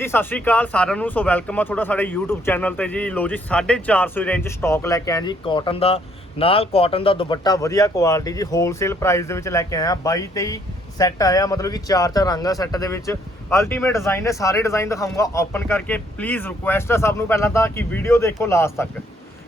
ਜੀ, ਸਤਿ ਸ਼੍ਰੀ ਅਕਾਲ ਸਾਰਿਆਂ ਨੂੰ। ਸੋ ਵੈਲਕਮ ਆ ਤੁਹਾਡਾ ਸਾਡੇ YouTube ਚੈਨਲ ਤੇ ਜੀ। ਲੋ ਜੀ 450 ਰੇਂਜ ਸਟਾਕ ਲੈ ਕੇ ਆਏ ਜੀ ਕਾਟਨ ਦਾ। ਨਾਲ ਕਾਟਨ ਦਾ ਦੁਪੱਟਾ ਵਧੀਆ ਕੁਆਲਿਟੀ ਜੀ ਹੋਲਸੇਲ ਪ੍ਰਾਈਸ ਦੇ ਵਿੱਚ ਲੈ ਕੇ ਆਇਆ 22 23 ਸੈੱਟ ਆਇਆ, ਮਤਲਬ ਕਿ ਚਾਰ ਚਾਰ ਰੰਗ ਆ ਸੈੱਟ ਦੇ ਵਿੱਚ। ਅਲਟੀਮੇਟ ਡਿਜ਼ਾਈਨ ਨੇ, ਸਾਰੇ ਡਿਜ਼ਾਈਨ ਦਿਖਾਉਂਗਾ ਓਪਨ ਕਰਕੇ। ਪਲੀਜ਼ ਰਿਕੁਐਸਟ ਹੈ ਸਭ ਨੂੰ ਪਹਿਲਾਂ ਤਾਂ ਕਿ ਵੀਡੀਓ ਦੇਖੋ ਲਾਸਟ ਤੱਕ।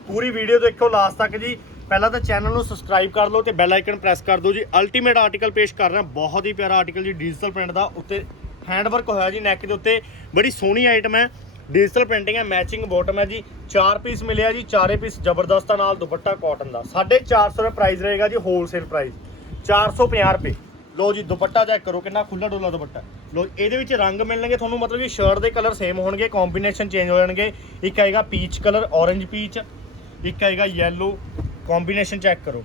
ਪੂਰੀ ਵੀਡੀਓ ਦੇਖੋ ਲਾਸਟ ਤੱਕ ਜੀ। ਪਹਿਲਾਂ ਤਾਂ ਚੈਨਲ ਨੂੰ ਸਬਸਕ੍ਰਾਈਬ ਕਰ ਲਓ ਤੇ ਬੈਲ ਆਈਕਨ ਪ੍ਰੈਸ ਕਰ ਦਿਓ ਜੀ। ਅਲਟੀਮੇਟ ਆਰਟੀਕਲ ਪੇਸ਼ ਕਰ ਰਿਹਾ। ਬਹੁਤ ਹੀ ਪਿਆਰਾ ਆਰਟੀਕਲ ਜੀ ਡਿਜੀਟਲ ਪ੍ਰਿੰਟ ਦਾ। ਉੱਤੇ ਹੈਂਡ ਵਰਕ ਹੋਇਆ ਜੀ ਨੈਕ ਦੇ ਉੱਤੇ। ਬੜੀ ਸੋਹਣੀ ਆਈਟਮ ਹੈ। ਡਿਜੀਟਲ ਪ੍ਰਿੰਟਿੰਗ ਹੈ ਮੈਚਿੰਗ ਬਾਟਮ ਹੈ ਜੀ। ਚਾਰ ਪੀਸ ਮਿਲਿਆ ਜੀ, ਚਾਰੇ ਪੀਸ ਜ਼ਬਰਦਸਤ ਨਾਲ, ਦੁਪੱਟਾ ਕਾਟਨ ਦਾ। 450 ਰੁਪਏ ਪ੍ਰਾਈਸ ਰਹੇਗਾ ਜੀ ਹੋਲਸੇਲ ਪ੍ਰਾਈਸ 450 ਰੁਪਏ। ਲੋ ਜੀ, ਦੁਪੱਟਾ ਚੈੱਕ ਕਰੋ, ਕਿੰਨਾ ਖੁੱਲਾ ਡੁੱਲਾ ਦੁਪੱਟਾ। ਲੋ ਇਹਦੇ ਵਿੱਚ ਰੰਗ ਮਿਲਣਗੇ, ਤੁਹਾਨੂੰ ਮਤਲਬ ਕਿ ਸ਼ਰਟ ਦੇ ਕਲਰ ਸੇਮ ਹੋਣਗੇ ਕੰਬੀਨੇਸ਼ਨ ਚੇਂਜ ਹੋ ਜਾਣਗੇ। ਇੱਕ ਆਏਗਾ ਪੀਚ ਕਲਰ orange ਪੀਚ ਇੱਕ ਆਏਗਾ yellow ਕੰਬੀਨੇਸ਼ਨ ਚੈੱਕ ਕਰੋ।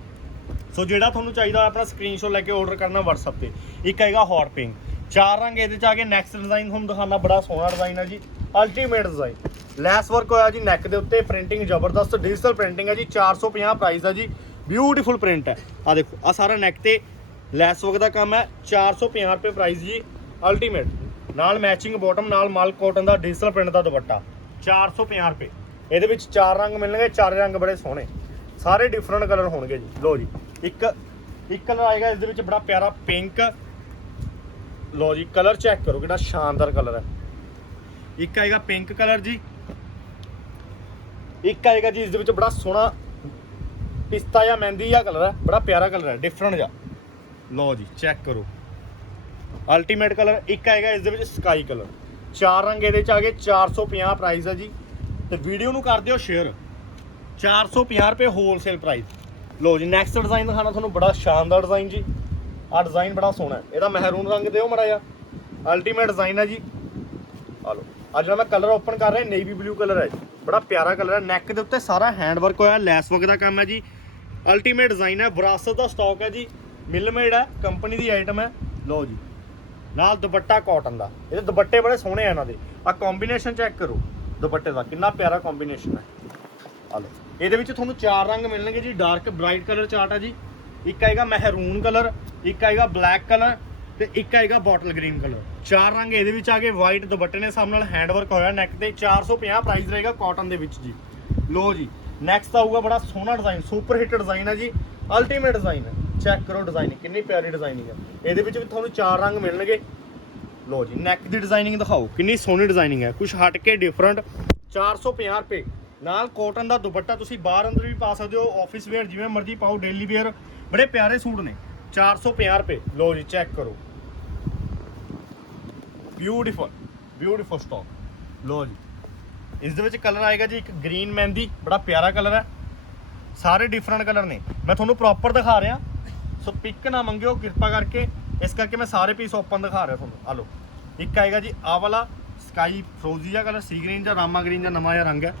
ਸੋ ਜਿਹੜਾ ਤੁਹਾਨੂੰ ਚਾਹੀਦਾ, ਆਪਣਾ ਸਕਰੀਨਸ਼ਾਟ ਲੈ ਕੇ ਆਰਡਰ ਕਰਨਾ WhatsApp ਤੇ। ਇੱਕ ਆਏਗਾ ਹੌਟ ਪਿੰਕ ਚਾਰ ਰੰਗ ਇਹਦੇ ਚ ਆ ਗਏ ਨੈਕਸਟ ਡਿਜ਼ਾਈਨ ਤੁਹਾਨੂੰ ਦਿਖਾਣਾ ਬੜਾ ਸੋਹਣਾ ਡਿਜ਼ਾਈਨ ਹੈ ਜੀ। ਅਲਟੀਮੇਟ ਡਿਜ਼ਾਈਨ ਲੈਸ ਵਰਕ ਹੋਇਆ ਜੀ ਨੈਕ ਦੇ ਉੱਤੇ ਪ੍ਰਿੰਟਿੰਗ ਜ਼ਬਰਦਸਤ ਡਿਜੀਟਲ ਪ੍ਰਿੰਟਿੰਗ ਹੈ ਜੀ 450 ਪ੍ਰਾਈਸ ਹੈ ਜੀ। ਬਿਊਟੀਫੁਲ ਪ੍ਰਿੰਟ ਹੈ ਆ ਦੇਖੋ ਆ ਸਾਰਾ ਨੈਕ ਤੇ ਲੈਸ ਵਰਕ ਦਾ ਕੰਮ ਹੈ 450 ਰੁਪਏ ਪ੍ਰਾਈਸ ਜੀ ਅਲਟੀਮੇਟ ਨਾਲ ਮੈਚਿੰਗ ਬਾਟਮ ਨਾਲ ਮਾਲ ਕਾਟਨ ਦਾ ਡਿਜੀਟਲ ਪ੍ਰਿੰਟ ਦਾ ਦੁਪੱਟਾ 450 ਰੁਪਏ। ਇਹਦੇ ਵਿੱਚ ਚਾਰ ਰੰਗ ਮਿਲਣਗੇ, ਚਾਰੇ ਰੰਗ ਬੜੇ ਸੋਹਣੇ। ਸਾਰੇ ਡਿਫਰੈਂਟ ਕਲਰ ਹੋਣਗੇ ਜੀ। ਲੋ ਜੀ, ਇੱਕ ਇੱਕ ਕਲਰ ਆਏਗਾ, ਇਸ ਦੇ ਵਿੱਚ ਬੜਾ ਪਿਆਰਾ ਪਿੰਕ ਲਓ ਜੀ ਕਲਰ ਚੈੱਕ ਕਰੋ ਕਿੰਨਾ ਸ਼ਾਨਦਾਰ ਕਲਰ ਹੈ। ਇੱਕ ਆਏਗਾ ਪਿੰਕ ਕਲਰ ਜੀ। ਇੱਕ ਆਏਗਾ ਜੀ, ਇਸ ਦੇ ਵਿੱਚ ਬੜਾ ਸੋਹਣਾ ਪਿਸਤਾ ਜਾਂ ਮਹਿੰਦੀ ਜਾਂ ਕਲਰ ਹੈ, ਬੜਾ ਪਿਆਰਾ ਕਲਰ ਹੈ ਡਿਫਰੈਂਟ ਜਿਹਾ। ਲਓ ਜੀ ਚੈੱਕ ਕਰੋ। ਅਲਟੀਮੇਟ ਕਲਰ ਇੱਕ ਆਏਗਾ ਇਸ ਦੇ ਵਿੱਚ ਸਕਾਈ ਕਲਰ ਚਾਰ ਰੰਗ ਇਹਦੇ ਚ ਆ ਗਏ 450 ਪ੍ਰਾਈਸ ਹੈ ਜੀ। ਤੇ ਵੀਡੀਓ ਨੂੰ ਕਰ ਦਿਓ ਸ਼ੇਅਰ 450 ਰੁਪਏ ਹੋਲਸੇਲ ਪ੍ਰਾਈਸ ਲਓ ਜੀ ਨੈਕਸਟ ਡਿਜ਼ਾਈਨ ਦਿਖਾਣਾ ਤੁਹਾਨੂੰ, ਬੜਾ ਸ਼ਾਨਦਾਰ ਡਿਜ਼ਾਈਨ ਜੀ। ਆਹ ਡਿਜ਼ਾਈਨ ਬੜਾ ਸੋਹਣਾ ਇਹਦਾ ਮਹਿਰੂਨ ਰੰਗ ਦਿਓ ਮੜਾ ਜਾ ਅਲਟੀਮੇਟ ਡਿਜ਼ਾਈਨ ਹੈ ਜੀ। ਆ ਲੋ ਆ ਜਿਹੜਾ ਮੈਂ ਕਲਰ ਓਪਨ ਕਰ ਰਿਹਾ ਨੇਵੀ ਬਲੂ ਕਲਰ ਹੈ ਜੀ। ਬੜਾ ਪਿਆਰਾ ਕਲਰ ਹੈ। ਨੈਕ ਦੇ ਉੱਤੇ ਸਾਰਾ ਹੈਂਡ ਵਰਕ ਹੋਇਆ, ਲੈਸ ਵਰਕ ਦਾ ਕੰਮ ਹੈ ਜੀ। ਅਲਟੀਮੇਟ ਡਿਜ਼ਾਈਨ ਹੈ। ਵਿਰਾਸਤ ਦਾ ਸਟਾਕ ਹੈ ਜੀ। ਮਿਲਮੇਡ ਹੈ ਕੰਪਨੀ ਦੀ ਆਈਟਮ ਹੈ। ਲੋ ਜੀ। ਨਾਲ ਦੁਪੱਟਾ ਕਾਟਨ ਦਾ। ਇਹਦੇ ਦੁਪੱਟੇ ਬੜੇ ਸੋਹਣੇ ਆ ਇਹਨਾਂ ਦੇ। ਆ ਕੰਬੀਨੇਸ਼ਨ ਚੈੱਕ ਕਰੋ। ਦੁਪੱਟੇ ਦਾ ਕਿੰਨਾ ਪਿਆਰਾ ਕੰਬੀਨੇਸ਼ਨ ਹੈ। ਆ ਲਓ। ਇਹਦੇ ਵਿੱਚ ਤੁਹਾਨੂੰ ਚਾਰ ਰੰਗ ਮਿਲਣਗੇ ਜੀ। ਡਾਰਕ ਬ੍ਰਾਈਟ ਕਲਰ ਚਾਰਟ ਹੈ ਜੀ। ਇੱਕ ਆਏਗਾ ਮਹਿਰੂਨ ਕਲਰ ਇੱਕ ਆਏਗਾ ਬਲੈਕ ਕਲਰ ਤੇ ਇੱਕ ਆਏਗਾ ਬੋਟਲ ਗ੍ਰੀਨ ਕਲਰ ਚਾਰ ਰੰਗ ਇਹਦੇ ਵਿੱਚ ਆ ਗਏ ਵਾਈਟ ਦੁਪੱਟੇ ਨੇ ਸਾਹਮ ਨਾਲ ਹੈਂਡ ਵਰਕ ਹੋਇਆ ਨੈਕ ਤੇ 450 ਪ੍ਰਾਈਸ ਰਹੇਗਾ ਕਾਟਨ ਦੇ ਵਿੱਚ ਜੀ। ਲੋ ਜੀ ਨੈਕਸਟ ਆਊਗਾ ਬੜਾ ਸੋਹਣਾ ਡਿਜ਼ਾਈਨ ਸੁਪਰ ਹਿੱਟ ਡਿਜ਼ਾਈਨ ਹੈ ਜੀ ਅਲਟੀਮੇਟ ਡਿਜ਼ਾਈਨ ਹੈ ਚੈੱਕ ਕਰੋ ਡਿਜ਼ਾਈਨਿੰਗ ਕਿੰਨੀ ਪਿਆਰੀ ਡਿਜ਼ਾਈਨਿੰਗ ਹੈ ਇਹਦੇ ਵਿੱਚ ਵੀ ਤੁਹਾਨੂੰ ਚਾਰ ਰੰਗ ਮਿਲਣਗੇ। ਲੋ ਜੀ ਨੈਕ ਦੀ ਡਿਜ਼ਾਈਨਿੰਗ ਦਿਖਾਓ, ਕਿੰਨੀ ਸੋਹਣੀ ਡਿਜ਼ਾਈਨਿੰਗ ਹੈ ਕੁਝ ਹਟ ਕੇ ਡਿਫਰੈਂਟ 450 ਰੁਪਏ। ਨਾਲ ਕਾਟਨ ਦਾ ਦੁਪੱਟਾ ਤੁਸੀਂ ਬਾਹਰ ਅੰਦਰ ਵੀ ਪਾ ਸਕਦੇ ਹੋ ਆਫਿਸ ਵੇਅਰ ਜਿਵੇਂ ਮਰਜ਼ੀ ਪਾਓ ਡੇਲੀ ਵੇਅਰ ਬੜੇ ਪਿਆਰੇ ਸੂਟ ਨੇ। 450 ਰੁਪਏ। ਲੋ ਜੀ ਚੈੱਕ ਕਰੋ। ਬਿਊਟੀਫੁਲ ਬਿਊਟੀਫੁਲ ਸਟਾਕ ਲੋ ਜੀ। ਇਸ ਦੇ ਵਿੱਚ ਕਲਰ ਆਏਗਾ ਜੀ ਇੱਕ ਗ੍ਰੀਨ ਮਹਿੰਦੀ, ਬੜਾ ਪਿਆਰਾ ਕਲਰ ਹੈ। ਸਾਰੇ ਡਿਫਰੈਂਟ ਕਲਰ ਨੇ। ਮੈਂ ਤੁਹਾਨੂੰ ਪ੍ਰੋਪਰ ਦਿਖਾ ਰਿਹਾ। ਸੋ ਪਿਕ ਨਾ ਮੰਗਿਓ, ਕਿਰਪਾ ਕਰਕੇ। ਇਸ ਕਰਕੇ ਮੈਂ ਸਾਰੇ ਪੀਸ ਓਪਨ ਦਿਖਾ ਰਿਹਾ ਤੁਹਾਨੂੰ। ਆ ਲਓ। ਇੱਕ ਆਏਗਾ ਜੀ, ਆਹ ਵਾਲਾ ਸਕਾਈ ਫਰੋਜ਼ੀ ਜਿਹਾ ਕਲਰ ਸੀ ਗ੍ਰੀਨ ਜਾਂ ਰਾਮਾ ਗ੍ਰੀਨ ਜਾਂ ਨਵਾਂ ਜਿਹਾ ਰੰਗ ਹੈ।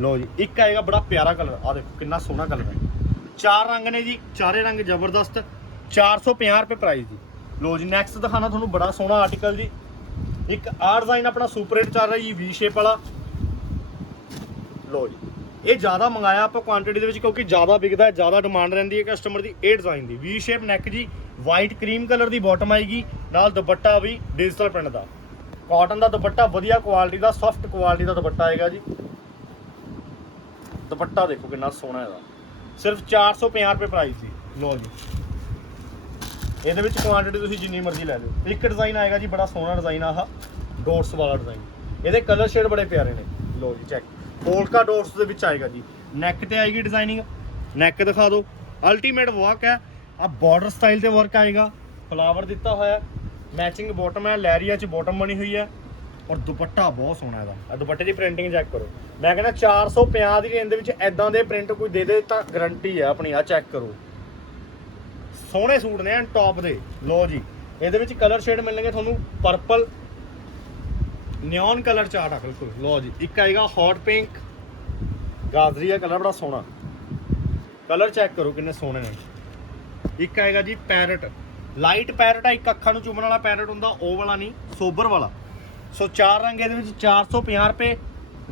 ਲਓ ਜੀ, ਇੱਕ ਆਏਗਾ ਬੜਾ ਪਿਆਰਾ ਕਲਰ ਆ ਦੇਖੋ, ਕਿੰਨਾ ਸੋਹਣਾ ਕਲਰ ਹੈ। ਚਾਰ ਰੰਗ ਨੇ ਜੀ, ਚਾਰੇ ਰੰਗ ਜ਼ਬਰਦਸਤ। 450 ਰੁਪਏ ਪ੍ਰਾਈਸ ਜੀ। ਲੋ ਜੀ ਨੈਕਸਟ ਦਿਖਾਣਾ ਤੁਹਾਨੂੰ ਬੜਾ ਸੋਹਣਾ ਆਰਟੀਕਲ ਜੀ। ਇੱਕ ਆਹ ਡਿਜ਼ਾਈਨ ਆਪਣਾ ਸੁਪਰ ਹਿੱਟ ਚੱਲ ਰਿਹਾ ਜੀ ਵੀ ਸ਼ੇਪ ਵਾਲਾ। ਲੋ ਜੀ, ਇਹ ਜ਼ਿਆਦਾ ਮੰਗਾਇਆ ਆਪਾਂ ਕੁਆਂਟੀਟੀ ਦੇ ਵਿੱਚ ਕਿਉਂਕਿ ਜ਼ਿਆਦਾ ਵਿਕਦਾ ਹੈ ਜ਼ਿਆਦਾ ਡਿਮਾਂਡ ਰਹਿੰਦੀ ਹੈ ਕਸਟਮਰ ਦੀ, ਇਹ ਡਿਜ਼ਾਈਨ ਦੀ। ਵੀ ਸ਼ੇਪ ਨੈਕ ਜੀ ਵਾਈਟ ਕਰੀਮ ਕਲਰ ਦੀ ਬਾਟਮ ਆਏਗੀ, ਨਾਲ ਦੁਪੱਟਾ ਵੀ ਡਿਜੀਟਲ ਪ੍ਰਿੰਟ ਦਾ। ਕਾਟਨ ਦਾ ਦੁਪੱਟਾ ਵਧੀਆ ਕੁਆਲਿਟੀ ਦਾ ਸੌਫਟ ਕੁਆਲਿਟੀ ਦਾ ਦੁਪੱਟਾ ਆਏਗਾ ਜੀ। ਦੁਪੱਟਾ ਦੇਖੋ ਕਿੰਨਾ ਸੋਹਣਾ ਇਹਦਾ। ਸਿਰਫ 450 ਰੁਪਏ ਪ੍ਰਾਈਸ ਸੀ ਲੋ ਜੀ ਇਹਦੇ ਵਿੱਚ ਕੁਆਂਟੀਟੀ ਤੁਸੀਂ ਜਿੰਨੀ ਮਰਜ਼ੀ ਲੈ ਲਿਓ। ਇੱਕ ਡਿਜ਼ਾਈਨ ਆਏਗਾ ਜੀ, ਬੜਾ ਸੋਹਣਾ ਡਿਜ਼ਾਈਨ ਆਹ ਡੋਟਸ ਵਾਲਾ ਡਿਜ਼ਾਈਨ ਇਹਦੇ ਕਲਰ ਸ਼ੇਡ ਬੜੇ ਪਿਆਰੇ ਨੇ। ਲੋ ਜੀ ਚੈੱਕ ਪੋਲਕਾ ਡੋਟਸ ਦੇ ਵਿੱਚ ਆਏਗਾ ਜੀ। ਨੈਕ ਤੇ ਆਏਗੀ ਡਿਜ਼ਾਈਨਿੰਗ ਨੈਕ ਦਿਖਾ ਦਿਓ। ਅਲਟੀਮੇਟ ਵਰਕ ਹੈ। ਆ ਬਾਰਡਰ ਸਟਾਈਲ ਤੇ ਵਰਕ ਆਏਗਾ। ਫਲਾਵਰ ਦਿੱਤਾ ਹੋਇਆ। ਮੈਚਿੰਗ ਬਾਟਮ ਹੈ। ਲੈਰੀਆ ਚ ਬਾਟਮ ਬਣੀ ਹੋਈ ਹੈ। ਔਰ ਦੁਪੱਟਾ ਬਹੁਤ ਸੋਹਣਾ ਇਹਦਾ। ਆ ਦੁਪੱਟੇ ਦੀ ਪ੍ਰਿੰਟਿੰਗ ਚੈੱਕ ਕਰੋ। ਮੈਂ ਕਹਿੰਦਾ 450 ਦੀ ਰੇਂਜ ਦੇ ਵਿੱਚ ਐਦਾਂ ਦੇ ਪ੍ਰਿੰਟ ਕੋਈ ਦੇ ਦੇ ਤਾਂ ਗਰੰਟੀ ਹੈ ਆਪਣੀ। ਆ ਚੈੱਕ ਕਰੋ। ਸੋਹਣੇ ਸੂਟ ਨੇ ਐਨ ਟੌਪ ਦੇ। ਲੋ ਜੀ, ਇਹਦੇ ਵਿੱਚ ਕਲਰ ਸ਼ੇਡ ਮਿਲਣਗੇ ਤੁਹਾਨੂੰ ਪਰਪਲ ਨਿਓਨ ਕਲਰ ਚਾਰਟ ਆ, ਬਿਲਕੁਲ। ਲੋ ਜੀ, ਇੱਕ ਆਏਗਾ ਹੌਟ ਪਿੰਕ ਗਾਜਰੀ ਗਾਜ਼ਰੀਆ ਕਲਰ ਬੜਾ ਸੋਹਣਾ। ਕਲਰ ਚੈੱਕ ਕਰੋ ਕਿੰਨੇ ਸੋਹਣੇ ਨੇ। ਇੱਕ ਆਏਗਾ ਜੀ ਪੈਰਟ ਲਾਈਟ ਪੈਰਟ ਆ, ਇੱਕ ਅੱਖਾਂ ਨੂੰ ਚੁੰਮਣ ਵਾਲਾ ਪੈਰਟ ਹੁੰਦਾ, ਉਹ ਵਾਲਾ ਨਹੀਂ ਸੋਬਰ ਵਾਲਾ। ਸੋ ਚਾਰ ਰੰਗ ਇਹਦੇ ਵਿੱਚ 450 ਰੁਪਏ।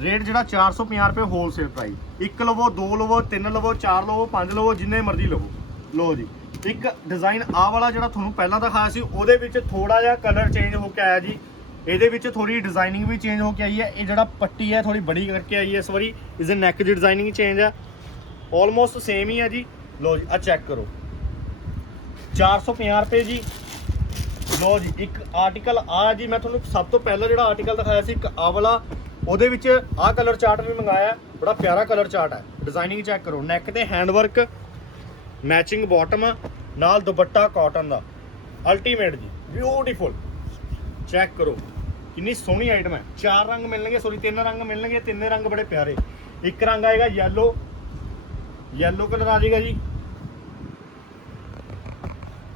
ਰੇਟ ਜਿਹੜਾ 450 ਰੁਪਏ ਹੋਲਸੇਲ ਪ੍ਰਾਈਸ ਇੱਕ ਲਵੋ, ਦੋ ਲਵੋ, ਤਿੰਨ ਲਵੋ, ਚਾਰ ਲਵੋ, ਪੰਜ ਲਵੋ, ਜਿੰਨੇ ਮਰਜ਼ੀ ਲਵੋ। ਲੋ ਜੀ ਇੱਕ ਡਿਜ਼ਾਈਨ ਆਹ ਵਾਲਾ ਜਿਹੜਾ ਤੁਹਾਨੂੰ ਪਹਿਲਾਂ ਦਿਖਾਇਆ ਸੀ, ਉਹਦੇ ਵਿੱਚ ਥੋੜਾ ਜਿਹਾ ਕਲਰ ਚੇਂਜ ਹੋ ਕੇ ਆਇਆ ਜੀ। ਇਹਦੇ ਵਿੱਚ ਥੋੜੀ ਡਿਜ਼ਾਈਨਿੰਗ ਵੀ ਚੇਂਜ ਹੋ ਕੇ ਆਈ ਹੈ। ਇਹ ਜਿਹੜਾ ਪੱਟੀ ਹੈ ਥੋੜੀ ਬੜੀ ਕਰਕੇ ਆਈ ਹੈ ਇਸ ਵਾਰੀ। ਇਸ ਦੇ ਨੈਕ ਦੀ ਡਿਜ਼ਾਈਨਿੰਗ ਚੇਂਜ ਹੈ ਆਲਮੋਸਟ ਸੇਮ ਹੀ ਹੈ ਜੀ। ਲੋ ਜੀ ਆ ਚੈੱਕ ਕਰੋ। 450 ਰੁਪਏ ਜੀ। ਲੋ ਜੀ, ਇੱਕ ਆਰਟੀਕਲ ਆ ਜੀ ਮੈਂ ਤੁਹਾਨੂੰ ਸਭ ਤੋਂ ਪਹਿਲਾਂ ਜਿਹੜਾ ਆਰਟੀਕਲ ਦਿਖਾਇਆ ਸੀ, ਇੱਕ ਆ ਵਾਲਾ। ਉਹਦੇ ਵਿੱਚ ਆਹ ਕਲਰ ਚਾਰਟ ਵੀ ਮੰਗਾਇਆ। ਬੜਾ ਪਿਆਰਾ ਕਲਰ ਚਾਰਟ ਹੈ ਡਿਜ਼ਾਈਨਿੰਗ ਚੈੱਕ ਕਰੋ। ਨੈਕ ਤੇ ਹੈਂਡ ਵਰਕ ਮੈਚਿੰਗ ਬਾਟਮ ਨਾਲ ਦੁਪੱਟਾ ਕਾਟਨ ਦਾ। ਅਲਟੀਮੇਟ ਜੀ ਬਿਊਟੀਫੁਲ ਚੈੱਕ ਕਰੋ, ਕਿੰਨੀ ਸੋਹਣੀ ਆਈਟਮ ਹੈ। ਚਾਰ ਰੰਗ ਮਿਲਣਗੇ ਸੋਰੀ ਤਿੰਨ ਰੰਗ ਮਿਲਣਗੇ, ਤਿੰਨੇ ਰੰਗ ਬੜੇ ਪਿਆਰੇ। ਇੱਕ ਰੰਗ ਆਏਗਾ ਯੈਲੋ ਯੈਲੋ ਕਲਰ ਆ ਜਾਏਗਾ ਜੀ।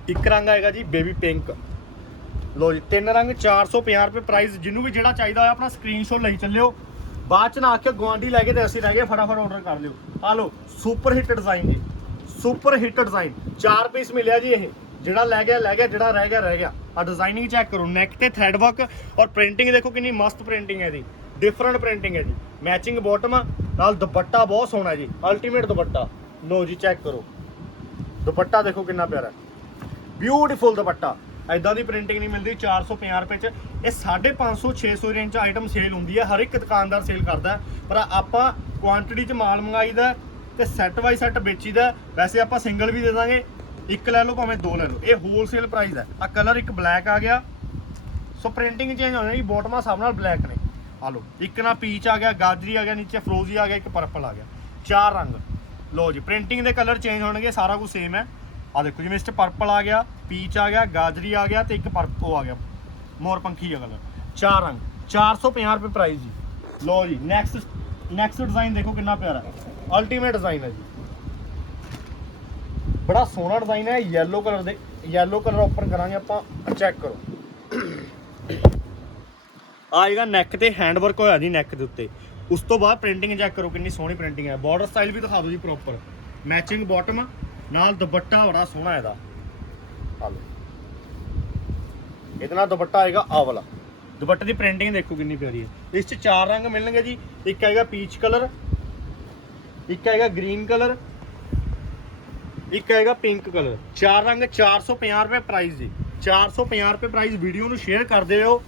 ਇੱਕ ਰੰਗ ਆਏਗਾ ਜੀ ਬੇਬੀ ਪਿੰਕ ਲੋ ਜੀ, ਤਿੰਨ ਰੰਗ 450 ਰੁਪਏ ਪ੍ਰਾਈਸ ਜਿਹਨੂੰ ਵੀ ਜਿਹੜਾ ਚਾਹੀਦਾ ਹੋਇਆ ਆਪਣਾ ਸਕਰੀਨਸ਼ਾਟ ਲਈ ਚੱਲਿਓ। ਬਾਅਦ ਚ ਨਾ ਆਖਿਓ ਗਵਾਂਢੀ ਲੈ ਕੇ ਤੇ ਅਸੀਂ ਰਹਿ ਗਏ, ਫਟਾਫਟ ਆਰਡਰ ਕਰ ਲਿਓ। ਆ ਲੋ ਸੁਪਰ ਹਿੱਟ ਡਿਜ਼ਾਈਨ ਜੀ। Super hit design. ਚਾਰ ਪੀਸ ਮਿਲਿਆ ਜੀ ਇਹ। ਜਿਹੜਾ ਲੈ ਗਿਆ ਲੈ ਗਿਆ, ਜਿਹੜਾ ਰਹਿ ਗਿਆ ਰਹਿ ਗਿਆ। ਆ ਡਿਜ਼ਾਈਨਿੰਗ ਚੈੱਕ ਕਰੋ। ਨੈਕ ਤੇ ਥ੍ਰੈਡ ਵਰਕ ਔਰ ਪ੍ਰਿੰਟਿੰਗ ਦੇਖੋ ਕਿੰਨੀ ਮਸਤ ਪ੍ਰਿੰਟਿੰਗ ਹੈ ਇਹਦੀ। ਡਿਫਰੈਂਟ ਪ੍ਰਿੰਟਿੰਗ ਹੈ ਜੀ। ਮੈਚਿੰਗ ਬਾਟਮ ਨਾਲ ਦੁਪੱਟਾ ਬਹੁਤ ਸੋਹਣਾ ਜੀ। ਅਲਟੀਮੇਟ ਦੁਪੱਟਾ। ਲੋ ਜੀ ਚੈੱਕ ਕਰੋ। ਦੁਪੱਟਾ ਦੇਖੋ ਕਿੰਨਾ ਪਿਆਰਾ। ਬਿਊਟੀਫੁਲ ਦੁਪੱਟਾ। ਐਦਾਂ ਦੀ ਪ੍ਰਿੰਟਿੰਗ ਨਹੀਂ ਮਿਲਦੀ। 450 ਰੁਪਏ ਚ। ਇਹ 550 600 ਰੇਂਜ ਚ ਆਈਟਮ ਸੇਲ ਹੁੰਦੀ ਹੈ। ਹਰ ਇੱਕ ਦੁਕਾਨਦਾਰ ਸੇਲ ਕਰਦਾ ਪਰ ਆਪਾਂ ਕੁਆਂਟੀਟੀ ਚ ਮਾਲ ਮੰਗਾਈਦਾ ਤੇ ਸੈੱਟ ਬਾਈ ਸੈੱਟ ਵੇਚੀਦਾ ਵੈਸੇ ਆਪਾਂ ਸਿੰਗਲ ਵੀ ਦੇ ਦਾਂਗੇ। ਇੱਕ ਲੈ ਲਓ, ਭਾਵੇਂ ਦੋ ਲੈ ਲਓ। ਇਹ ਹੋਲਸੇਲ ਪ੍ਰਾਈਸ ਹੈ। ਆ ਕਲਰ ਇੱਕ ਬਲੈਕ ਆ ਗਿਆ। ਸੋ ਪ੍ਰਿੰਟਿੰਗ ਚੇਂਜ ਹੋ ਜਾਣੀ ਬੋਟਮਾਂ ਸਭ ਨਾਲ ਬਲੈਕ ਨੇ। ਆ ਲਓ, ਇੱਕ ਨਾ ਪੀਚ ਆ ਗਿਆ, ਗਾਜਰੀ ਆ ਗਿਆ, ਨੀਚੇ ਫਰੋਜ਼ੀ ਆ ਗਿਆ, ਇੱਕ ਪਰਪਲ ਆ ਗਿਆ। ਚਾਰ ਰੰਗ। ਲਓ ਜੀ ਪ੍ਰਿੰਟਿੰਗ ਦੇ ਕਲਰ ਚੇਂਜ ਹੋਣਗੇ, ਸਾਰਾ ਕੁਝ ਸੇਮ ਹੈ। ਆ ਦੇਖੋ ਜਿਵੇਂ ਇਸ ਚ ਪਰਪਲ ਆ ਗਿਆ ਪੀਚ ਆ ਗਿਆ, ਗਾਜਰੀ ਆ ਗਿਆ ਤੇ ਇੱਕ ਪਰਪਲ ਆ ਗਿਆ। ਮੋਰ ਪੰਖੀ ਆ ਕਲਰ ਚਾਰ ਰੰਗ। 450 ਰੁਪਏ ਪ੍ਰਾਈਸ ਜੀ। ਲਓ ਜੀ ਨੈਕਸਟ ਨੈਕਸਟ ਡਿਜ਼ਾਈਨ ਦੇਖੋ ਕਿੰਨਾ ਪਿਆਰਾ। ਅਲਟੀਮੇਟ ਡਿਜ਼ਾਈਨ ਹੈ ਜੀ। ਬੜਾ ਸੋਹਣਾ ਡਿਜ਼ਾਈਨ ਹੈ ਯੈਲੋ ਕਲਰ ਦੇ ਯੈਲੋ ਕਲਰ ਓਪਨ ਕਰਾਂਗੇ ਆਪਾਂ ਚੈੱਕ ਕਰੋ। ਆਏਗਾ ਨੈਕ ਤੇ ਹੈਂਡ ਵਰਕ ਹੋਇਆ ਜੀ ਨੈਕ ਦੇ ਉੱਤੇ। ਉਸ ਤੋਂ ਬਾਅਦ ਪ੍ਰਿੰਟਿੰਗ ਚੈੱਕ ਕਰੋ ਕਿੰਨੀ ਸੋਹਣੀ ਪ੍ਰਿੰਟਿੰਗ ਹੈ। ਬਾਰਡਰ ਸਟਾਈਲ ਵੀ ਦਿਖਾ ਦਿਓ ਜੀ ਪ੍ਰੋਪਰ ਮੈਚਿੰਗ ਬਾਟਮ ਨਾਲ ਦੁਪੱਟਾ ਬੜਾ ਸੋਹਣਾ ਇਹਦਾ। ਆ ਲਓ। ਇਹਦੇ ਨਾਲ ਦੁਪੱਟਾ ਆਏਗਾ ਆ ਵਾਲਾ। ਦੁਪੱਟੇ ਦੀ ਪ੍ਰਿੰਟਿੰਗ ਦੇਖੋ ਕਿੰਨੀ ਪਿਆਰੀ ਹੈ। ਇਸ 'ਚ ਚਾਰ ਰੰਗ ਮਿਲਣਗੇ ਜੀ। ਇੱਕ ਆਏਗਾ ਪੀਚ ਕਲਰ ਇੱਕ ਹੈਗਾ ਗ੍ਰੀਨ ਕਲਰ, ਇੱਕ ਹੈਗਾ ਪਿੰਕ ਕਲਰ। ਚਾਰ ਰੰਗ 450 ਰੁਪਏ ਪ੍ਰਾਈਸ ਜੀ। 450 ਰੁਪਏ ਪ੍ਰਾਈਸ ਵੀਡੀਓ ਨੂੰ ਸ਼ੇਅਰ ਕਰ ਦਿਓ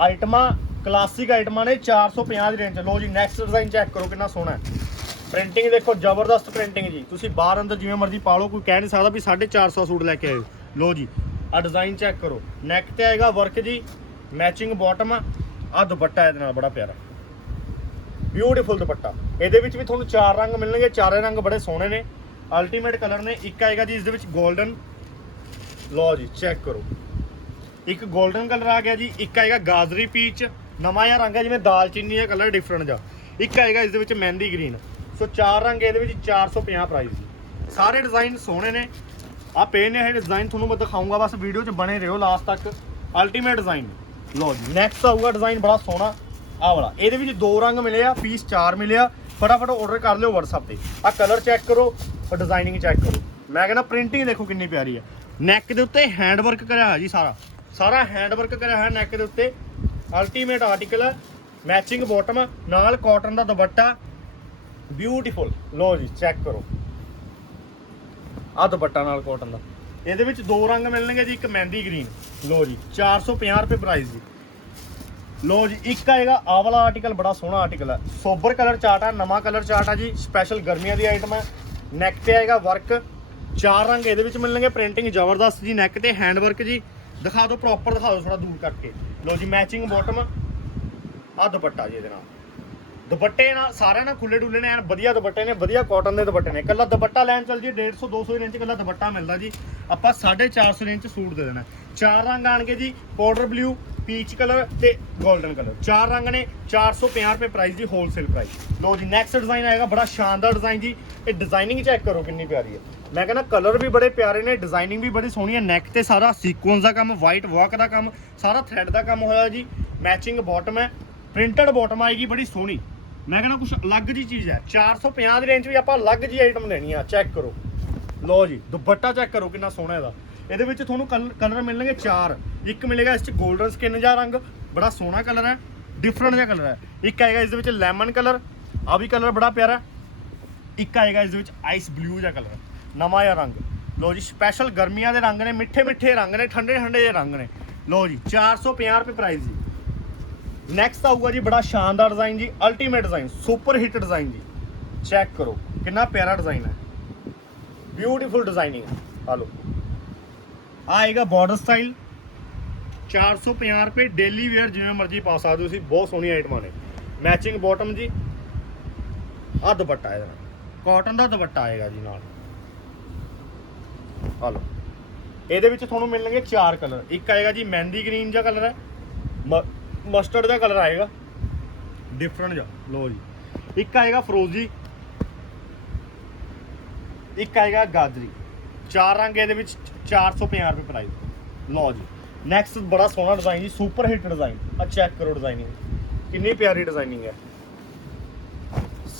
ਆਈਟਮਾਂ ਕਲਾਸਿਕ ਆਈਟਮਾਂ ਨੇ 450 ਦੀ ਰੇਂਜ ਲੋ ਜੀ ਨੈਕਸਟ ਡਿਜ਼ਾਈਨ ਚੈੱਕ ਕਰੋ ਕਿੰਨਾ ਸੋਹਣਾ ਹੈ। ਪ੍ਰਿੰਟਿੰਗ ਦੇਖੋ, ਜ਼ਬਰਦਸਤ ਪ੍ਰਿੰਟਿੰਗ ਜੀ। ਤੁਸੀਂ ਬਾਹਰ ਅੰਦਰ ਜਿਵੇਂ ਮਰਜ਼ੀ ਪਾ ਲਓ, ਕੋਈ ਕਹਿ ਨਹੀਂ ਸਕਦਾ ਵੀ 450 ਸੂਟ ਲੈ ਕੇ ਆਏ ਲੋ ਜੀ ਆ ਡਿਜ਼ਾਈਨ ਚੈੱਕ ਕਰੋ। ਨੈਕ ਤੇ ਆਏਗਾ ਵਰਕ ਜੀ ਮੈਚਿੰਗ ਬਾਟਮ ਆ। ਦੁਪੱਟਾ ਇਹਦੇ ਨਾਲ ਬੜਾ ਪਿਆਰਾ। ਬਿਊਟੀਫੁਲ ਦੁਪੱਟਾ। ਇਹਦੇ ਵਿੱਚ ਵੀ ਤੁਹਾਨੂੰ ਚਾਰ ਰੰਗ ਮਿਲਣਗੇ, ਚਾਰੇ ਰੰਗ ਬੜੇ ਸੋਹਣੇ ਨੇ। ਅਲਟੀਮੇਟ ਕਲਰ ਨੇ, ਇੱਕ ਆਏਗਾ ਜੀ ਇਸ ਦੇ ਵਿੱਚ 골ਡਨ ਲਓ ਜੀ ਚੈੱਕ ਕਰੋ। ਇੱਕ 골ਡਨ ਕਲਰ ਆ ਗਿਆ ਜੀ, ਇੱਕ ਆਏਗਾ ਗਾਜਰੀ ਪੀਚ ਨਵਾਂ ਜਿਹਾ ਰੰਗ ਹੈ, ਜਿਵੇਂ ਦਾਲਚੀਨੀ ਦਾ ਕਲਰ ਡਿਫਰੈਂਟ ਜਾ ਇੱਕ ਆਏਗਾ ਇਸ ਦੇ ਵਿੱਚ ਮਹਿੰਦੀ ਗ੍ਰੀਨ ਸੋ ਚਾਰ ਰੰਗ ਇਹਦੇ ਵਿੱਚ 450 ਪ੍ਰਾਈਸ ਜੀ। ਸਾਰੇ ਡਿਜ਼ਾਈਨ ਸੋਹਣੇ ਨੇ। ਆ ਪੇ ਇਹ ਡਿਜ਼ਾਈਨ ਤੁਹਾਨੂੰ ਮੈਂ ਦਿਖਾਉਂਗਾ ਬਸ ਵੀਡੀਓ 'ਚ ਬਣੇ ਰਹੋ ਲਾਸਟ ਤੱਕ। ਅਲਟੀਮੇਟ ਡਿਜ਼ਾਈਨ ਲਓ ਜੀ ਨੈਕਸਟ ਆਊਗਾ ਡਿਜ਼ਾਈਨ ਬੜਾ ਸੋਹਣਾ। ਆਹ ਵਾਲਾ। ਇਹਦੇ ਵਿੱਚ ਦੋ ਰੰਗ ਮਿਲੇ ਆ ਪੀਸ ਚਾਰ ਮਿਲਿਆ ਫਟਾਫਟ ਆਰਡਰ ਕਰ ਲਿਓ WhatsApp ਤੇ। ਆ ਕਲਰ ਚੈੱਕ ਕਰੋ ਔਰ ਡਿਜ਼ਾਈਨਿੰਗ ਚੈੱਕ ਕਰੋ। ਮੈਂ ਕਹਿੰਦਾ ਪ੍ਰਿੰਟਿੰਗ ਦੇਖੋ ਕਿੰਨੀ ਪਿਆਰੀ ਹੈ ਨੈਕ ਦੇ ਉੱਤੇ ਹੈਂਡ ਵਰਕ ਕਰਿਆ ਹੋਇਆ ਜੀ ਸਾਰਾ। ਸਾਰਾ ਹੈਂਡ ਵਰਕ ਕਰਿਆ ਹੋਇਆ ਨੈਕ ਦੇ ਉੱਤੇ। ਅਲਟੀਮੇਟ ਆਰਟੀਕਲ ਹੈ ਮੈਚਿੰਗ ਬਾਟਮ ਨਾਲ ਕਾਟਨ ਦਾ ਦੁਪੱਟਾ। ਬਿਊਟੀਫੁਲ ਲਓ ਜੀ ਚੈੱਕ ਕਰੋ। ਆ ਦੁਪੱਟਾ ਨਾਲ ਕਾਟਨ ਦਾ। ਇਹਦੇ ਵਿੱਚ ਦੋ ਰੰਗ ਮਿਲਣਗੇ ਜੀ, ਇੱਕ ਮਹਿੰਦੀ ਗ੍ਰੀਨ ਲਓ ਜੀ 450 ਰੁਪਏ ਪ੍ਰਾਈਸ ਜੀ। ਲੋ ਜੀ, ਇੱਕ ਆਏਗਾ ਆਹ ਵਾਲਾ ਆਰਟੀਕਲ ਬੜਾ ਸੋਹਣਾ ਆਰਟੀਕਲ ਹੈ ਸੋਬਰ ਕਲਰ ਚਾਰਟ ਆ, ਨਵਾਂ ਕਲਰ ਚਾਰਟ ਆ ਜੀ ਸਪੈਸ਼ਲ ਗਰਮੀਆਂ ਦੀ ਆਈਟਮ ਹੈ ਨੈਕ ਤੇ ਆਏਗਾ ਵਰਕ ਚਾਰ ਰੰਗ ਇਹਦੇ ਵਿੱਚ ਮਿਲਣਗੇ ਪ੍ਰਿੰਟਿੰਗ ਜ਼ਬਰਦਸਤ ਜੀ ਨੈਕ ਤੇ ਹੈਂਡ ਵਰਕ ਜੀ। ਦਿਖਾ ਦਿਓ ਪ੍ਰੋਪਰ ਦਿਖਾ ਦਿਓ ਥੋੜਾ ਦੂਰ ਕਰਕੇ। ਲੋ ਜੀ ਮੈਚਿੰਗ ਬਾਟਮ ਆ ਦੁਪੱਟਾ ਜੀ ਇਹਦੇ ਨਾਲ। ਦੁਪੱਟੇ ਨਾਲ ਸਾਰਿਆਂ ਨਾਲ ਖੁੱਲੇ ਡੁੱਲੇ ਨੇ, ਐਨ ਵਧੀਆ ਦੁਪੱਟੇ ਨੇ, ਵਧੀਆ ਕਾਟਨ ਦੇ ਦੁਪੱਟੇ ਨੇ। ਕੱਲਾ ਦੁਪੱਟਾ ਲੈਣ ਚੱਲ ਜੀ 150 200 ਰੇਂਜ ਚ ਕੱਲਾ ਦੁਪੱਟਾ ਮਿਲਦਾ ਜੀ। ਆਪਾਂ 450 ਰੇਂਜ ਚ ਸੂਟ ਦੇ ਦੇਣਾ। ਚਾਰ ਰੰਗ ਆਣਗੇ ਜੀ ਪਾਊਡਰ ਬਲੂ ਪੀਚ ਕਲਰ ਤੇ 골ਡਨ ਕਲਰ। ਚਾਰ ਰੰਗ ਨੇ 450 ਰੁਪਏ ਪ੍ਰਾਈਸ ਦੀ ਹੋਲਸੇਲ ਪ੍ਰਾਈਸ ਲੋ ਜੀ ਨੈਕਸਟ ਡਿਜ਼ਾਈਨ ਆਏਗਾ, ਬੜਾ ਸ਼ਾਨਦਾਰ ਡਿਜ਼ਾਈਨ ਜੀ। ਇਹ ਡਿਜ਼ਾਈਨਿੰਗ ਚੈੱਕ ਕਰੋ ਕਿੰਨੀ ਪਿਆਰੀ ਹੈ। ਮੈਂ ਕਹਿੰਦਾ ਕਲਰ ਵੀ ਬੜੇ ਪਿਆਰੇ ਨੇ ਡਿਜ਼ਾਈਨਿੰਗ ਵੀ ਬੜੀ ਸੋਹਣੀ ਹੈ। ਨੈਕ ਤੇ ਸਾਰਾ ਸੀਕੁਐਂਸ ਦਾ ਕੰਮ ਵਾਈਟ ਵਰਕ ਦਾ ਕੰਮ, ਸਾਰਾ ਥ੍ਰੈਡ ਦਾ ਕੰਮ ਹੋਇਆ ਜੀ। ਮੈਚਿੰਗ ਬਾਟਮ ਹੈ ਪ੍ਰਿੰਟਡ ਬਾਟਮ ਆਏਗੀ, ਬੜੀ ਸੋਹਣੀ। ਮੈਂ ਕਹਿੰਦਾ ਕੁਝ ਅਲੱਗ ਜੀ ਚੀਜ਼ ਹੈ। 450 ਦੀ ਰੇਂਜ ਵੀ ਆਪਾਂ ਅਲੱਗ ਜੀ ਆਈਟਮ ਲੈਣੀ ਆ ਚੈੱਕ ਕਰੋ। ਲਓ ਜੀ, ਦੁਪੱਟਾ ਚੈੱਕ ਕਰੋ ਕਿੰਨਾ ਸੋਹਣਾ ਇਹਦਾ। ਇਹਦੇ ਵਿੱਚ ਤੁਹਾਨੂੰ ਕਲਰ ਮਿਲਣਗੇ ਚਾਰ। ਇੱਕ ਮਿਲੇਗਾ ਇਸ ਚ 골ਡਨ ਸਕਿਨ ਜਿਹਾ ਰੰਗ, ਬੜਾ ਸੋਹਣਾ ਕਲਰ ਹੈ ਡਿਫਰੈਂਟ ਜਿਹਾ ਕਲਰ ਹੈ। ਇੱਕ ਆਏਗਾ ਇਸ ਦੇ ਵਿੱਚ ਲੈਮਨ ਕਲਰ ਆ ਵੀ ਕਲਰ ਬੜਾ ਪਿਆਰਾ ਇੱਕ ਆਏਗਾ ਇਸ ਦੇ ਵਿੱਚ ਆਈਸ ਬਲੂ ਜਿਹਾ ਕਲਰ ਨਵਾਂ ਜਿਹਾ ਰੰਗ। ਲਓ ਜੀ ਸਪੈਸ਼ਲ ਗਰਮੀਆਂ ਦੇ ਰੰਗ ਨੇ ਮਿੱਠੇ ਮਿੱਠੇ ਰੰਗ ਨੇ ਠੰਡੇ ਠੰਡੇ ਜਿਹੇ ਰੰਗ ਨੇ। ਲਓ ਜੀ 450 ਰੁਪਏ ਪ੍ਰਾਈਸ ਜੀ। ਨੈਕਸਟ ਆਊਗਾ ਜੀ, ਬੜਾ ਸ਼ਾਨਦਾਰ ਡਿਜ਼ਾਈਨ ਜੀ ultimate design super hit design ਜੀ। ਚੈੱਕ ਕਰੋ, ਕਿੰਨਾ ਪਿਆਰਾ ਡਿਜ਼ਾਈਨ ਹੈ। ਬਿਊਟੀਫੁਲ ਡਿਜ਼ਾਈਨਿੰਗ ਆ ਲਓ। ਆਏਗਾ ਬਾਰਡਰ ਸਟਾਈਲ 450 ਰੁਪਏ ਡੇਲੀ ਵੇਅਰ ਜਿਵੇਂ ਮਰਜ਼ੀ ਪਾ ਸਕਦੇ ਹੋ ਤੁਸੀਂ, ਬਹੁਤ ਸੋਹਣੀਆਂ ਆਈਟਮਾਂ ਨੇ। ਮੈਚਿੰਗ ਬਾਟਮ ਜੀ। ਆ ਦੁਪੱਟਾ ਇਹਦਾ। ਕਾਟਨ ਦਾ ਦੁਪੱਟਾ ਆਏਗਾ ਜੀ ਨਾਲ। ਆ ਲਓ। ਇਹਦੇ ਵਿੱਚ ਤੁਹਾਨੂੰ ਮਿਲਣਗੇ ਚਾਰ ਕਲਰ ਇੱਕ ਆਏਗਾ ਜੀ ਮਹਿੰਦੀ ਗ੍ਰੀਨ ਜਿਹਾ ਕਲਰ ਹੈ। ਮਸਟਰਡ ਦਾ ਕਲਰ ਆਏਗਾ। ਡਿਫਰੈਂਟ ਜਿਹਾ। ਲੋ ਜੀ। ਇੱਕ ਆਏਗਾ ਫਰੋਜ਼ੀ ਇੱਕ ਆਏਗਾ ਗਾਜਰੀ ਚਾਰ ਰੰਗ ਇਹਦੇ ਵਿੱਚ 450 ਰੁਪਏ ਪ੍ਰਾਈਸ ਲਓ ਜੀ। ਨੈਕਸਟ ਬੜਾ ਸੋਹਣਾ ਡਿਜ਼ਾਈਨ ਜੀ ਸੁਪਰ ਹਿੱਟ ਡਿਜ਼ਾਈਨ ਆ ਚੈੱਕ ਕਰੋ ਡਿਜ਼ਾਈਨਿੰਗ ਕਿੰਨੀ ਪਿਆਰੀ ਡਿਜ਼ਾਈਨਿੰਗ ਹੈ।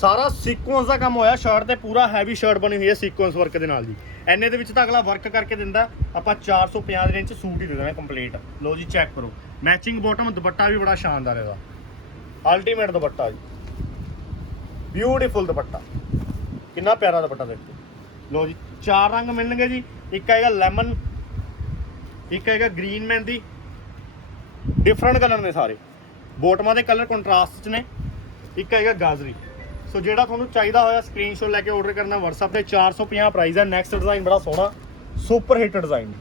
ਸਾਰਾ ਸੀਕੁਐਂਸ ਦਾ ਕੰਮ ਹੋਇਆ ਸ਼ਰਟ ਤੇ ਪੂਰਾ ਹੈਵੀ ਸ਼ਰਟ ਬਣੀ ਹੋਈ ਹੈ ਸੀਕੁਐਂਸ ਵਰਕ ਦੇ ਨਾਲ ਜੀ। ਐਨੇ ਦੇ ਵਿੱਚ ਤਾਂ ਅਗਲਾ ਵਰਕ ਕਰਕੇ ਦਿੰਦਾ, ਆਪਾਂ 450 ਦੇ ਰੇਂਜ ਸੂਟ ਹੀ ਦੇ ਦੇਣਾ ਕੰਪਲੀਟ ਲਓ ਜੀ ਚੈੱਕ ਕਰੋ। ਮੈਚਿੰਗ ਬਾਟਮ ਦੁਪੱਟਾ ਵੀ ਬੜਾ ਸ਼ਾਨਦਾਰ ਇਹਦਾ। ਅਲਟੀਮੇਟ ਦੁਪੱਟਾ ਜੀ। ਬਿਊਟੀਫੁਲ ਦੁਪੱਟਾ। ਕਿੰਨਾ ਪਿਆਰਾ ਦੁਪੱਟਾ ਦੇਖੋ। ਲਓ ਜੀ ਚਾਰ ਰੰਗ ਮਿਲਣਗੇ ਜੀ। ਇੱਕ ਆਏਗਾ ਲੈਮਨ ਇੱਕ ਆਏਗਾ ਗ੍ਰੀਨ ਮਹਿੰਦੀ। ਡਿਫਰੈਂਟ ਕਲਰ ਨੇ ਸਾਰੇ। ਬੋਟਮਾਂ ਦੇ ਕਲਰ ਕੰਟਰਾਸਟ ਚ ਨੇ। ਇੱਕ ਆਏਗਾ ਗਾਜਰੀ। ਸੋ ਜਿਹੜਾ ਤੁਹਾਨੂੰ ਚਾਹੀਦਾ ਹੋਇਆ ਸਕਰੀਨਸ਼ਾਟ ਲੈ ਕੇ ਆਰਡਰ ਕਰਨਾ WhatsApp ਤੇ 450 ਪ੍ਰਾਈਸ ਹੈ। ਨੈਕਸਟ ਡਿਜ਼ਾਈਨ ਬੜਾ ਸੋਹਣਾ। Super hit design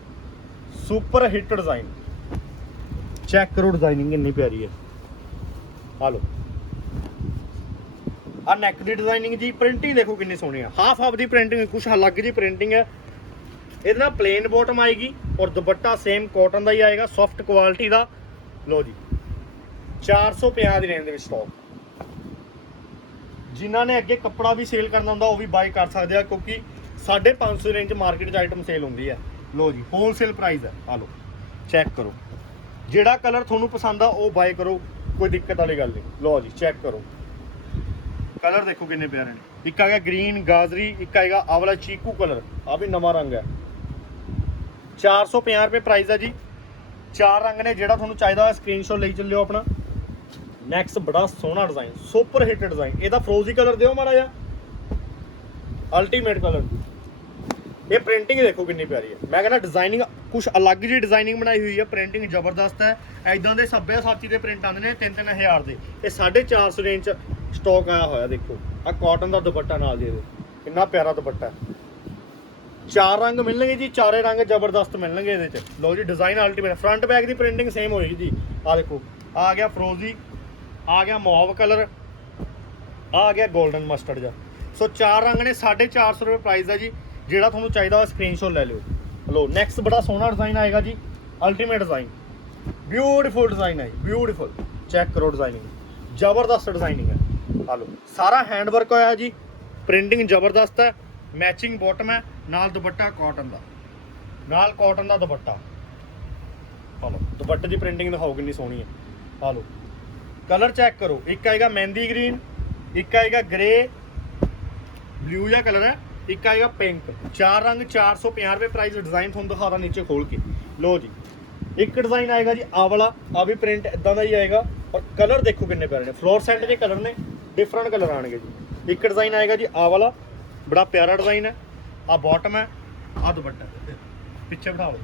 super hit design check ਕਰੋ ਡਿਜ਼ਾਈਨਿੰਗ ਇੰਨੀ ਪਿਆਰੀ ਹੈ। ਆ ਲਓ। ਆ ਨੈਕ ਦੀ ਡਿਜ਼ਾਈਨਿੰਗ ਜੀ ਪ੍ਰਿੰਟਿੰਗ ਦੇਖੋ ਕਿੰਨੀ ਸੋਹਣੀ ਆ। ਹਾਫ ਹਾਫ ਦੀ ਪ੍ਰਿੰਟਿੰਗ ਕੁਛ ਅਲੱਗ ਜੀ ਪ੍ਰਿੰਟਿੰਗ ਹੈ ਇਹਦੇ ਨਾਲ ਪਲੇਨ ਬੋਟਮ ਆਏਗੀ ਔਰ ਦੁਪੱਟਾ ਸੇਮ ਕਾਟਨ ਦਾ ਹੀ ਆਏਗਾ ਸੌਫਟ ਕੁਆਲਿਟੀ ਦਾ। ਲਓ ਜੀ 450 ਦੀ ਰੇਂਜ ਦੇ ਵਿੱਚ ਸਟਾਕ ਜਿਨ੍ਹਾਂ ਨੇ ਅੱਗੇ ਕੱਪੜਾ ਵੀ ਸੇਲ ਕਰਨਾ ਹੁੰਦਾ, ਉਹ ਵੀ ਬਾਈ ਕਰ ਸਕਦੇ ਆ, ਕਿਉਂਕਿ 550 ਰੇਂਜ ਮਾਰਕੀਟ 'ਚ ਆਈਟਮ ਸੇਲ ਹੁੰਦੀ ਹੈ ਲਓ ਜੀ ਹੋਲਸੇਲ ਪ੍ਰਾਈਸ ਹੈ ਆ ਲਓ ਚੈੱਕ ਕਰੋ। ਜਿਹੜਾ ਕਲਰ ਤੁਹਾਨੂੰ ਪਸੰਦ ਆ, ਉਹ ਬਾਈ ਕਰੋ, ਕੋਈ ਦਿੱਕਤ ਵਾਲੀ ਗੱਲ ਨਹੀਂ। ਲਓ ਜੀ ਚੈੱਕ ਕਰੋ। ਕਲਰ ਦੇਖੋ ਕਿੰਨੇ ਪਿਆਰੇ ਨੇ। ਇੱਕ ਆ ਗਿਆ ਗ੍ਰੀਨ, ਗਾਜਰੀ, ਇੱਕ ਆਏਗਾ ਆਹ ਚੀਕੂ ਕਲਰ। ਆ ਵੀ ਨਵਾਂ ਰੰਗ ਹੈ। 450 ਰੁਪਏ ਪ੍ਰਾਈਸ ਹੈ ਜੀ। ਚਾਰ ਰੰਗ ਨੇ ਜਿਹੜਾ ਤੁਹਾਨੂੰ ਚਾਹੀਦਾ ਹੈ ਸਕਰੀਨਸ਼ਾਟ ਲਈ ਚੱਲਿਓ ਆਪਣਾ। ਨੈਕਸਟ ਬੜਾ ਸੋਹਣਾ ਡਿਜ਼ਾਈਨ ਸੁਪਰ ਹਿੱਟ ਡਿਜ਼ਾਈਨ ਇਹਦਾ ਫਰੋਜ਼ੀ ਕਲਰ ਦਿਓ ਮਾੜਾ ਜਿਹਾ। Ultimate colour. ਇਹ ਪ੍ਰਿੰਟਿੰਗ ਦੇਖੋ ਕਿੰਨੀ ਪਿਆਰੀ ਹੈ। ਮੈਂ ਕਹਿੰਦਾ ਡਿਜ਼ਾਈਨਿੰਗ ਕੁਝ ਅਲੱਗ ਜਿਹੀ ਡਿਜ਼ਾਈਨਿੰਗ ਬਣਾਈ ਹੋਈ ਹੈ। ਪ੍ਰਿੰਟਿੰਗ ਜ਼ਬਰਦਸਤ ਹੈ। ਐਦਾਂ ਦੇ ਸੱਭਿਆ ਸਾਥੀ ਦੇ ਪ੍ਰਿੰਟ ਆਉਂਦੇ ਨੇ 3-3000 ਦੇ। ਇਹ 450 ਰੇਂਜ ਚ ਸਟਾਕ ਆਇਆ ਹੋਇਆ, ਦੇਖੋ। ਆ ਕਾਟਨ ਦਾ ਦੁਪੱਟਾ ਨਾਲ ਦੇ ਦੇ ਕਿੰਨਾ ਪਿਆਰਾ ਦੁਪੱਟਾ। ਚਾਰ ਰੰਗ ਮਿਲਣਗੇ ਜੀ, ਚਾਰੇ ਰੰਗ ਜ਼ਬਰਦਸਤ ਮਿਲਣਗੇ ਇਹਦੇ ਚ। ਲਓ ਜੀ ਡਿਜ਼ਾਈਨ ਅਲਟੀਮੇਟ ਫਰੰਟ ਬੈਕ ਦੀ ਪ੍ਰਿੰਟਿੰਗ ਸੇਮ ਹੋਏਗੀ ਜੀ। ਆ ਦੇਖੋ, ਆ ਗਿਆ ਫਰੋਜ਼ੀ ਆ ਗਿਆ ਮੌਵ ਕਲਰ ਆ ਗਿਆ 골ਡਨ ਮਸਟਰਡ ਜਾ ਸੋ ਚਾਰ ਰੰਗ ਨੇ 450 ਰੁਪਏ ਪ੍ਰਾਈਸ ਹੈ ਜੀ। ਜਿਹੜਾ ਤੁਹਾਨੂੰ ਚਾਹੀਦਾ ਉਹ ਸਕਰੀਨਸ਼ਾਟ ਲੈ ਲਿਓ। ਲਓ ਨੈਕਸਟ ਬੜਾ ਸੋਹਣਾ ਡਿਜ਼ਾਈਨ ਆਏਗਾ ਜੀ। ਅਲਟੀਮੇਟ ਡਿਜ਼ਾਈਨ ਬਿਊਟੀਫੁਲ ਡਿਜ਼ਾਈਨ ਹੈ ਬਿਊਟੀਫੁਲ ਚੈੱਕ ਕਰੋ ਡਿਜ਼ਾਈਨਿੰਗ ਜ਼ਬਰਦਸਤ ਡਿਜ਼ਾਈਨਿੰਗ ਹੈ। ਆ ਲਓ। ਸਾਰਾ ਹੈਂਡ ਵਰਕ ਹੋਇਆ ਜੀ। ਪ੍ਰਿੰਟਿੰਗ ਜ਼ਬਰਦਸਤ ਹੈ। ਮੈਚਿੰਗ ਬਾਟਮ ਹੈ। ਨਾਲ ਦੁਪੱਟਾ ਕਾਟਨ ਦਾ। ਨਾਲ ਕਾਟਨ ਦਾ ਦੁਪੱਟਾ। ਆ ਲਓ। ਦੁਪੱਟੇ ਦੀ ਪ੍ਰਿੰਟਿੰਗ ਦਿਖਾਓ ਕਿੰਨੀ ਸੋਹਣੀ ਹੈ। ਆ ਲਓ। ਕਲਰ ਚੈੱਕ ਕਰੋ। ਇੱਕ ਆਏਗਾ ਮਹਿੰਦੀ ਗ੍ਰੀਨ ਇੱਕ ਆਏਗਾ ਗ੍ਰੇ ਬਲੂ ਜਿਹਾ ਕਲਰ ਹੈ। ਇੱਕ ਆਏਗਾ ਪਿੰਕ ਚਾਰ ਰੰਗ 450 ਰੁਪਏ ਪ੍ਰਾਈਸ ਡਿਜ਼ਾਈਨ ਤੁਹਾਨੂੰ ਦਿਖਾਵਾਂ ਨੀਚੇ ਖੋਲ ਕੇ। ਲਓ ਜੀ। ਇੱਕ ਡਿਜ਼ਾਈਨ ਆਏਗਾ ਜੀ ਆ ਵਾਲਾ। ਆ ਵੀ ਪ੍ਰਿੰਟ ਇਦਾਂ ਦਾ ਹੀ ਆਏਗਾ। ਔਰ ਕਲਰ ਦੇਖੋ ਕਿੰਨੇ ਪਿਆਰੇ ਨੇ। ਫਲੋਰ ਸੈਟ ਦੇ ਕਲਰ ਨੇ। ਡਿਫਰੈਂਟ ਕਲਰ ਆਣਗੇ ਜੀ। ਇੱਕ ਡਿਜ਼ਾਈਨ ਆਏਗਾ ਜੀ ਆ ਵਾਲਾ, ਬੜਾ ਪਿਆਰਾ ਡਿਜ਼ਾਈਨ ਹੈ। ਆ ਬਾਟਮ ਹੈ ਆ ਦੁਪੱਟਾ। ਪਿੱਛੇ ਬਿਠਾ ਲਓ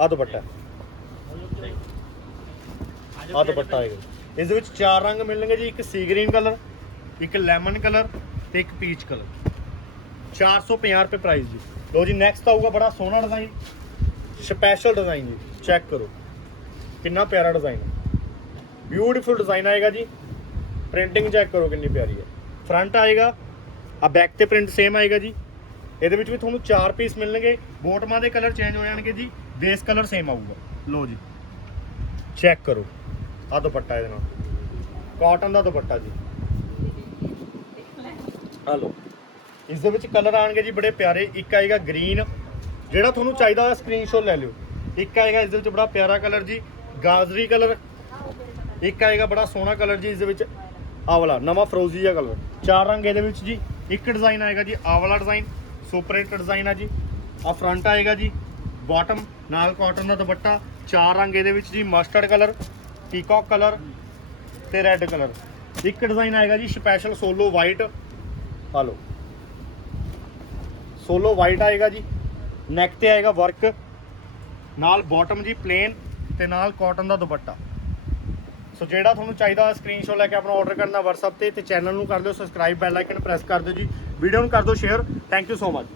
ਆ ਦੁਪੱਟਾ ਆ ਦੁਪੱਟਾ ਆਏਗਾ ਇਸ ਦੇ ਵਿੱਚ ਚਾਰ ਰੰਗ ਮਿਲਣਗੇ ਜੀ, ਇੱਕ ਸੀ ਗ੍ਰੀਨ ਕਲਰ ਇੱਕ ਲੈਮਨ ਕਲਰ ਤੇ ਇੱਕ ਪੀਚ ਕਲਰ 450 ਰੁਪਏ ਪ੍ਰਾਈਸ ਜੀ। ਲੋ ਜੀ ਨੈਕਸਟ ਆਊਗਾ ਬੜਾ ਸੋਹਣਾ ਡਿਜ਼ਾਈਨ ਸਪੈਸ਼ਲ ਡਿਜ਼ਾਈਨ ਜੀ। ਚੈੱਕ ਕਰੋ। ਕਿੰਨਾ ਪਿਆਰਾ ਡਿਜ਼ਾਈਨ ਹੈ। ਬਿਊਟੀਫੁਲ ਡਿਜ਼ਾਈਨ ਆਏਗਾ ਜੀ। ਪ੍ਰਿੰਟਿੰਗ ਚੈੱਕ ਕਰੋ ਕਿੰਨੀ ਪਿਆਰੀ ਹੈ। ਫਰੰਟ ਆਏਗਾ, ਆ ਬੈਕ ਤੇ ਪ੍ਰਿੰਟ ਸੇਮ ਆਏਗਾ ਜੀ। ਇਹਦੇ ਵਿੱਚ ਵੀ ਤੁਹਾਨੂੰ ਚਾਰ ਪੀਸ ਮਿਲਣਗੇ। ਬੋਟਮਾਂ ਦੇ ਕਲਰ ਚੇਂਜ ਹੋ ਜਾਣਗੇ ਜੀ। ਬੇਸ ਕਲਰ ਸੇਮ ਆਊਗਾ। ਲੋ ਜੀ। ਚੈੱਕ ਕਰੋ। ਆ ਦੁਪੱਟਾ ਇਹਦੇ ਨਾਲ। ਕਾਟਨ ਦਾ ਦੁਪੱਟਾ ਜੀ। ਆ ਲਓ। ਇਸ ਦੇ ਵਿੱਚ ਕਲਰ ਆਣਗੇ ਜੀ ਬੜੇ ਪਿਆਰੇ। ਇੱਕ ਆਏਗਾ ਗ੍ਰੀਨ ਜਿਹੜਾ ਤੁਹਾਨੂੰ ਚਾਹੀਦਾ ਹੋਇਆ ਸਕਰੀਨਸ਼ਾਟ ਲੈ ਲਿਓ। ਇੱਕ ਆਏਗਾ ਇਸ ਦੇ ਵਿੱਚ ਬੜਾ ਪਿਆਰਾ ਕਲਰ ਜੀ। ਗਾਜਰੀ ਕਲਰ ਇੱਕ ਆਏਗਾ ਬੜਾ ਸੋਹਣਾ ਕਲਰ ਜੀ ਇਸ ਦੇ ਵਿੱਚ। ਆਵਲਾ, ਨਵਾਂ ਫਰੋਜ਼ੀ ਜਿਹਾ ਕਲਰ ਚਾਰ ਰੰਗ ਇਹਦੇ ਵਿੱਚ ਜੀ। ਇੱਕ ਡਿਜ਼ਾਈਨ ਆਏਗਾ ਜੀ, ਆਵਲਾ ਵਾਲਾ ਡਿਜ਼ਾਈਨ ਸੁਪਰ ਹਿੱਟ ਡਿਜ਼ਾਈਨ ਆ ਜੀ। ਆ ਫਰੰਟ ਆਏਗਾ ਜੀ ਬਾਟਮ ਨਾਲ ਕਾਟਨ ਦਾ ਦੁਪੱਟਾ। ਚਾਰ ਰੰਗ ਇਹਦੇ ਵਿੱਚ ਜੀ ਮਸਟਰਡ ਕਲਰ ਪੀਕੌਕ ਕਲਰ ਤੇ ਰੈੱਡ ਕਲਰ ਇੱਕ ਡਿਜ਼ਾਈਨ ਆਏਗਾ ਜੀ ਸਪੈਸ਼ਲ ਸੋਲੋ ਵਾਈਟ ਆ ਲਓ। ਸੋਲੋ ਵਾਈਟ ਆਏਗਾ ਜੀ। ਨੈਕ ਤੇ ਆਏਗਾ ਵਰਕ ਨਾਲ ਬਾਟਮ ਜੀ ਪਲੇਨ ਤੇ ਨਾਲ ਕਾਟਨ ਦਾ ਦੁਪੱਟਾ। ਸੋ ਜਿਹੜਾ ਤੁਹਾਨੂੰ ਚਾਹੀਦਾ ਸਕਰੀਨਸ਼ਾਟ ਲੈ ਕੇ ਆਪਣਾ ਆਰਡਰ ਕਰਨਾ WhatsApp ਤੇ ਤੇ ਚੈਨਲ ਨੂੰ ਕਰ ਦਿਓ ਸਬਸਕ੍ਰਾਈਬ ਬੈਲ ਆਈਕਨ ਪ੍ਰੈਸ ਕਰ ਦਿਓ ਜੀ। ਵੀਡੀਓ ਨੂੰ ਕਰ ਦਿਓ share thank you so much